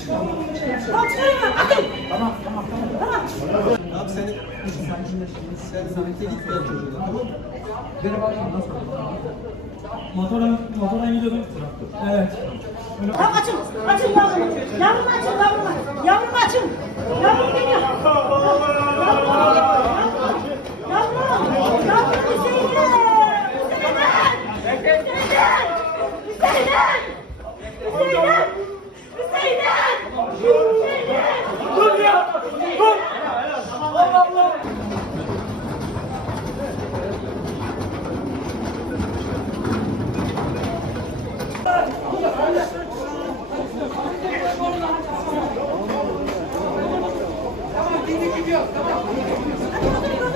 Atın. Tamam tamam tamam. Tamam. Abi seni sen birlikte git gel çocuğuna tamam mı? Benim bakayım nasıl? Motora, motora gidiyordum. Evet. Tamam açın. Açın yavrum. Yavrum açın yavrum. Yavrum yok tamam.